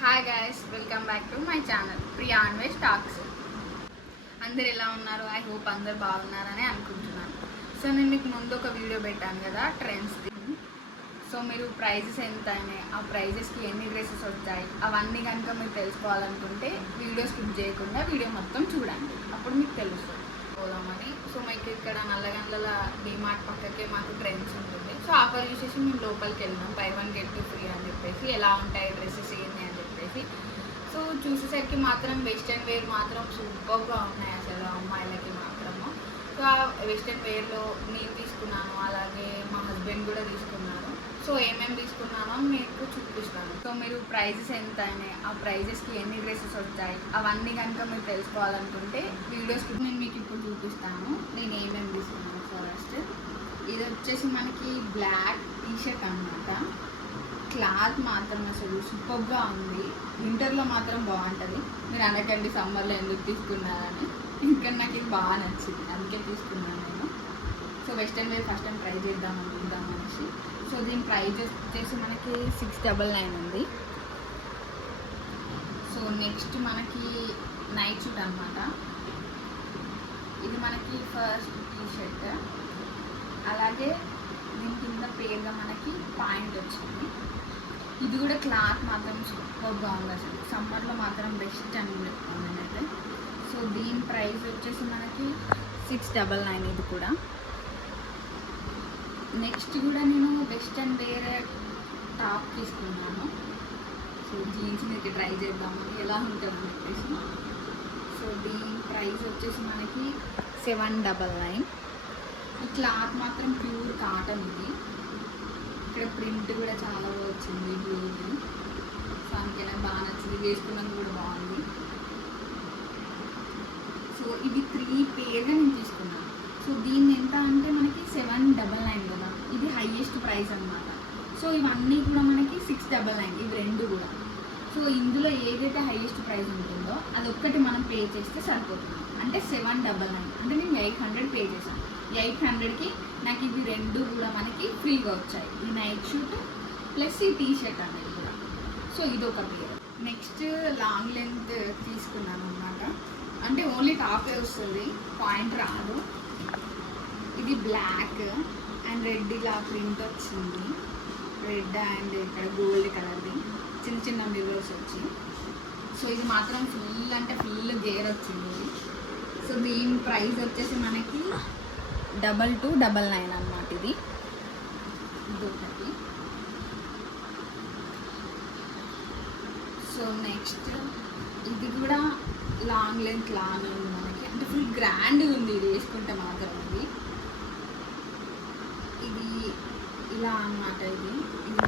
Hi guys, welcome back to my channel Priya Anvesh talks. అందరు ఎలా ఉన్నారు? ఐ హోప్ అందరు బాగున్నారని అనుకుంటున్నాను. సో నేను మీకు ముందు ఒక వీడియో పెట్టాను కదా ట్రెండ్స్ది. సో మీరు ప్రైజెస్ ఎంత అయినాయి, ఆ ప్రైజెస్కి ఎన్ని డ్రెస్సెస్ వచ్చాయి, అవన్నీ కనుక మీరు తెలుసుకోవాలనుకుంటే వీడియో స్కిప్ చేయకుండా వీడియో మొత్తం చూడండి, అప్పుడు మీకు తెలుస్తుంది. పోదామని. సో మీకు ఇక్కడ నల్లగండ్ల డిమార్ట్ పక్కకే మాకు ట్రెండ్స్ ఉంటుంది. సో ఆఫర్ చూసేసి మేము లోపలికి వెళ్దాం, బై 1 get 2 free అని చెప్పేసి, ఎలా ఉంటాయి డ్రెస్సెస్ ఏంటి అని చెప్పేసి. సో చూసేసరికి మాత్రం వెస్ట్రన్ వేర్ మాత్రం సూపర్గా ఉన్నాయి అసలు అమ్మాయిలకి మాత్రము. సో ఆ వెస్ట్రన్ వేర్లో నేను తీసుకున్నాను, అలాగే మా హస్బెండ్ కూడా తీసుకున్నారు. సో ఏమేమి తీసుకున్నానో మీకు చూపిస్తాను. సో మీరు ప్రైజెస్ ఎంత అయినాయి, ఆ ప్రైజెస్కి ఎన్ని డ్రెస్సెస్ వచ్చాయి, అవన్నీ కనుక మీరు తెలుసుకోవాలనుకుంటే వీడియోస్కి నేను మీకు ఇప్పుడు చూపిస్తాను నేను ఏమేమి తీసుకున్నాను. ఫస్ట్ ఇది వచ్చేసి మనకి బ్లాక్ టీషర్ట్ అన్నమాట. క్లాత్ మాత్రం అసలు సూపర్గా ఉంది. వింటర్లో మాత్రం బాగుంటుంది. మీరు అనకండి సమ్మర్లో ఎందుకు తీసుకున్నారని, ఇంకా నాకు ఇది బాగా నచ్చింది, అందుకే తీసుకున్నాను నేను. So western wear first time try చేద్దాం అనేసి. సో దీని ప్రైస్ వచ్చేసి మనకి 699 ఉంది. సో నెక్స్ట్ మనకి నైట్ సూట్ అనమాట. ఇది మనకి ఫస్ట్ టీషర్ట్, అలాగే దీని కింద పేరుగా మనకి పాయింట్ వచ్చింది. ఇది కూడా క్లాత్ మాత్రం సూపర్గా ఉంది అసలు, సమ్మర్లో మాత్రం బెస్ట్ అని చెప్తాను నేనైతే. సో దీని ప్రైస్ వచ్చేసి మనకి 699 ఇది కూడా. నెక్స్ట్ కూడా నేను వెస్ట్రన్ వేర్ టాప్ తీసుకున్నాను. సో జీన్స్ మీకు ట్రై చేద్దామని ఎలా ఉంటుందని చెప్పేసి. సో దీని ప్రైస్ వచ్చేసి మనకి 799. ఈ క్లాత్ మాత్రం ప్యూర్ కాటన్ ఇది. ఇక్కడ ప్రింట్ కూడా చాలా వచ్చింది బ్లూది. సో అందుకే నాకు బాగా నచ్చింది, వేసుకున్నది కూడా బాగుంది. సో ఇవి 3 పేర్గా నేను తీసుకున్నాను. సో దీన్ని ఎంత అంటే మనకి 799 కదా, ఇది హైయెస్ట్ ప్రైస్ అనమాట. సో ఇవన్నీ కూడా మనకి 699, ఇవి రెండు కూడా. సో ఇందులో ఏదైతే హైయెస్ట్ ప్రైస్ ఉంటుందో అది ఒక్కటి మనం పే చేస్తే సరిపోతుంది. అంటే 799 అంటే నేను 800 పే చేశాను. 800కి నాకు ఇవి రెండు కూడా మనకి ఫ్రీగా వచ్చాయి, ఈ నైట్ షూట్ ప్లస్ ఈ టీషర్ట్ అనేది కూడా. సో ఇది ఒక పేరు. నెక్స్ట్ లాంగ్ లెంత్ తీసుకున్నాను అనమాట. అంటే ఓన్లీ టాపే వస్తుంది, పాయింట్ రాదు. ఇది బ్లాక్ అండ్ రెడ్ ఇలా ప్రింట్ వచ్చింది, రెడ్ అండ్ ఇక్కడ గోల్డ్ కలర్ది చిన్న చిన్న మిర్రర్స్ వచ్చి. సో ఇది మాత్రం ఫుల్ అంటే ఫుల్ గేర్ వచ్చింది. సో దీని ప్రైస్ వచ్చేసి మనకి 2299 అన్నమాట. ఇది ఒకటి. సో నెక్స్ట్ ఇది కూడా లాంగ్ లెంత్ లాంగ్ ఉంది మనకి, అంటే ఫుల్ గ్రాండ్గా ఉంది ఇది వేసుకుంటే మాత్రం. ఇది ఇలా అన్నమాట. ఇది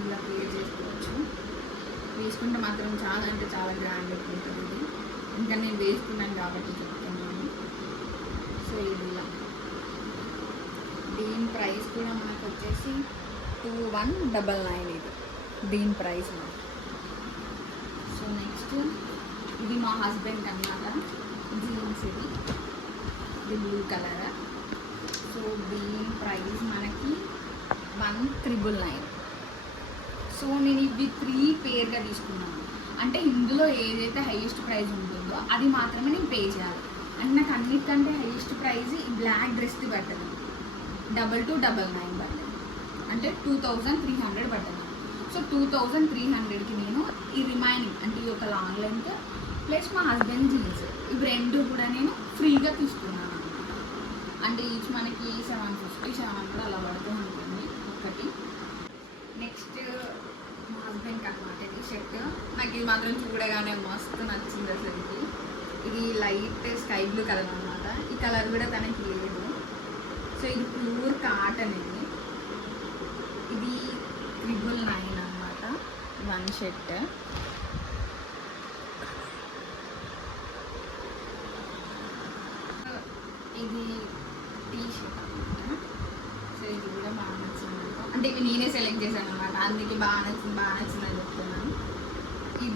ఇలా ప్లే చేసుకోవచ్చు, వేసుకుంటే మాత్రం చాలా అంటే చాలా గ్రాండ్ ఉంటుంది ఇది. ఇంకా నేను వేసుకున్నాను కాబట్టి చెప్తున్నాను. సో ఇది ఇలా. దీని ప్రైస్ కూడా మనకు వచ్చేసి 2199 ఇది దీని ప్రైస్. సో నెక్స్ట్ ఇది మా హస్బెండ్ అన్నమాట, జీన్స్ ఇది బ్లూ కలర్. సో దీని ప్రైస్ మనకి 1399. సో నేను ఇవి 3 పేర్గా తీసుకున్నాను. అంటే ఇందులో ఏదైతే హైయెస్ట్ ప్రైస్ ఉంటుందో అది మాత్రమే నేను పే చేయాలి. అంటే నాకు అన్నిటికంటే హైయెస్ట్ ప్రైస్ ఈ బ్లాక్ డ్రెస్ది పడ్డది, 2299 పడ్డది, అంటే 2300 పడ్డది. సో 2300కి నేను ఈ రిమైనింగ్ అంటే ఈ యొక్క లాంగ్ లెంత్ ప్లస్ మా హస్బెండ్ జీన్స్ ఇవి రెండు కూడా నేను ఫ్రీగా తీసుకున్నాను అనమాట. అంటే ఈచ్ మనకి 750, 700 అలా పడుతూ ఉంటుంది ఒకటి. నెక్స్ట్ మా హస్బెండ్కి అనమాట ఇది షర్ట్. నాకు ఇది మాత్రం చూడగానే మస్తు నచ్చింది అసలుకి. ఇది లైట్ స్కై బ్లూ కలర్ అనమాట. ఈ కలర్ కూడా తనకి లేదు. సో ఇది ప్యూర్ కాటన్. ఇది 999 అనమాట 1 షర్ట్. ఇది టీ షర్ట్ అనమాట. సో ఇది కూడా బాగా నచ్చింది. అంటే ఇవి నేనే సెలెక్ట్ చేశాను అనమాట, అందుకే బాగా నచ్చిందని చెప్తున్నాను.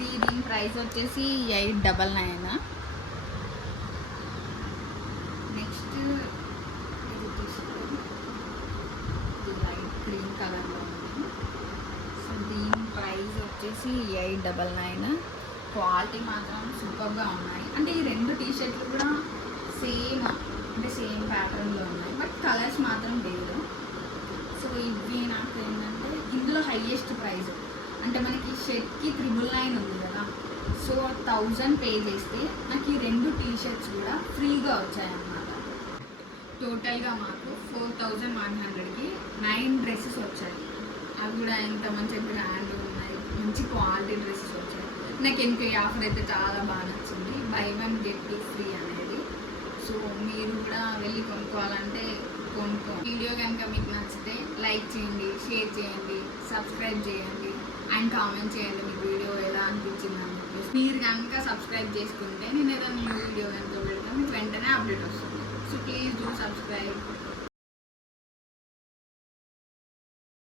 దీని ప్రైస్ వచ్చేసి 899. నెక్స్ట్ ఇది టీ-షర్ట్, ఇది లైట్ గ్రీన్ కలర్లో ఉంది. సో దీని ప్రైస్ వచ్చేసి 899. క్వాలిటీ మాత్రం సూపర్గా ఉన్నాయి. అంటే ఈ 2 టీ షర్ట్లు కూడా సేమ్, అంటే సేమ్ ప్యాటర్న్లో ఉన్నాయి, బట్ కలర్స్ మాత్రం లేదు. సో ఇవి నాకు ఏంటంటే ఇందులో హైయెస్ట్ ప్రైస్, అంటే మనకి షర్ట్కి 999 ఉంది కదా, సో 1000 పే చేస్తే నాకు ఈ 2 టీ షర్ట్స్ కూడా ఫ్రీగా వచ్చాయన్నమాట. టోటల్గా మాకు 4100కి 9 డ్రెస్సెస్ వచ్చాయి. అవి కూడా ఎంత మంచి బ్రాండ్ ఉన్నాయి, మంచి క్వాలిటీ డ్రెస్సెస్ వచ్చాయి. నాకు ఎందుకు ఈ ఆఫర్ అయితే చాలా బాగా నచ్చింది, బై 1 get 2 ఫ్రీ అనేది. సో మీరు కూడా వెళ్ళి కొనుక్కోవాలంటే కొనుక్కో. వీడియో కనుక మీకు నచ్చితే లైక్ చేయండి, షేర్ చేయండి, సబ్స్క్రైబ్ చేయండి అండ్ కామెంట్ చేయండి మీకు వీడియో ఎలా అనిపించిందని చెప్పేసి. మీరు కనుక సబ్స్క్రైబ్ చేసుకుంటే నేను ఏదైనా న్యూ వీడియో కనుక పెడితే మీకు వెంటనే అప్డేట్ వస్తుంది. So please do subscribe.